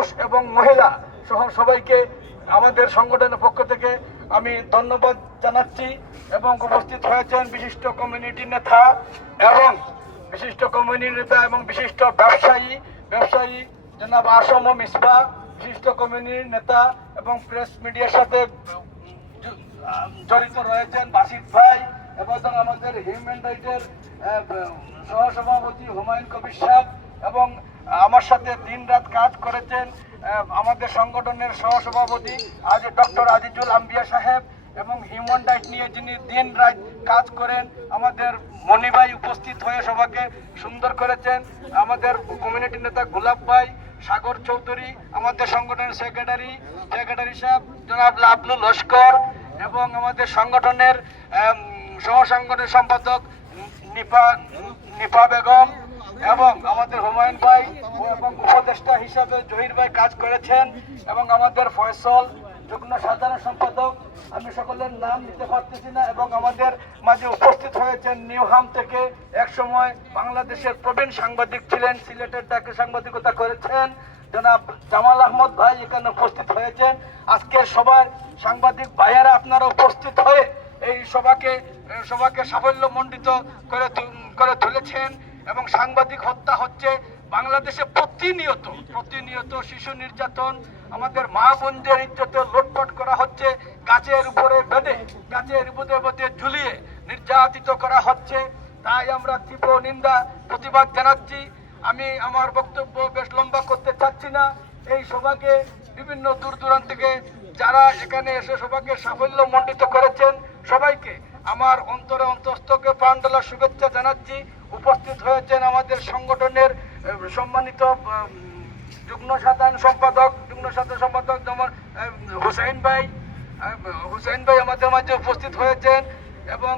পুরুষ এবং মহিলা সহ সবাইকে আমাদের সংগঠনের পক্ষ থেকে আমি ধন্যবাদ জানাচ্ছি। এবং উপস্থিত হয়েছেন বিশিষ্ট কমিউনিটি নেতা এবং বিশিষ্ট ব্যবসায়ী জনাব আসম ও মিসবা, বিশিষ্ট কমিউনিটি নেতা এবং প্রেস মিডিয়ার সাথে জড়িত রয়েছেন বাসিত ভাই এবং আমাদের হিউম্যান রাইটের সহসভাপতি হুমায়ুন কবির সাহেব এবং আমার সাথে দিন রাত কাজ করেছেন আমাদের সংগঠনের সহসভাপতি আজ ডক্টর আজিজুল আম্বিয়া সাহেব এবং হিউম্যান রাইট নিয়ে যিনি দিন রাত কাজ করেন আমাদের মনি ভাই উপস্থিত হয়ে সবাইকে সুন্দর করেছেন। আমাদের কমিউনিটি নেতা গোলাপ ভাই, সাগর চৌধুরী, আমাদের সংগঠনের সেক্রেটারি সাহেব জনাব লাবলু লস্কর এবং আমাদের সংগঠনের সহসাংগঠনিক সম্পাদক নিপা বেগম এবং আমাদের হুমায়ুন ভাই এবং উপদেষ্টা হিসাবে জহির ভাই কাজ করেছেন এবং আমাদের ফয়সল যুগ্ম সাধারণ সম্পাদক, আমি সকলের নাম নিতে পারতেছি না, এবং আমাদের মাঝে উপস্থিত হয়েছেন নিউহাম থেকে একসময় বাংলাদেশের প্রবীণ সাংবাদিক ছিলেন, সিলেটের ডাকে সাংবাদিকতা করেছেন জনাব জামাল আহমদ ভাই এখানে উপস্থিত হয়েছেন। আজকের সবার সাংবাদিক ভাইয়েরা আপনারা উপস্থিত হয়ে এই সভাকে সাফল্যমণ্ডিত করে তুলেছেন। এবং সাংবাদিক হত্যা হচ্ছে বাংলাদেশে প্রতিনিয়ত শিশু নির্যাতন, আমাদের মা বোনদের ইজ্জতে লুটপাট করা হচ্ছে, গাছের উপরে বেঁধে ঝুলিয়ে নির্যাতিত করা হচ্ছে। তাই আমরা তীব্র নিন্দা প্রতিবাদ জানাচ্ছি। আমি আমার বক্তব্য বেশ লম্বা করতে চাচ্ছি না। এই সভাকে বিভিন্ন দূর দূরান্ত থেকে যারা এখানে এসে সভাকে সাফল্যমণ্ডিত করেছেন সবাইকে আমার অন্তঃস্থকে প্রাণঢালা শুভেচ্ছা জানাচ্ছি। উপস্থিত হয়েছেন আমাদের সংগঠনের সম্মানিত যুগ্ম সাধারণ সম্পাদক যেমন হুসাইন ভাই আমাদের মাঝে উপস্থিত হয়েছেন এবং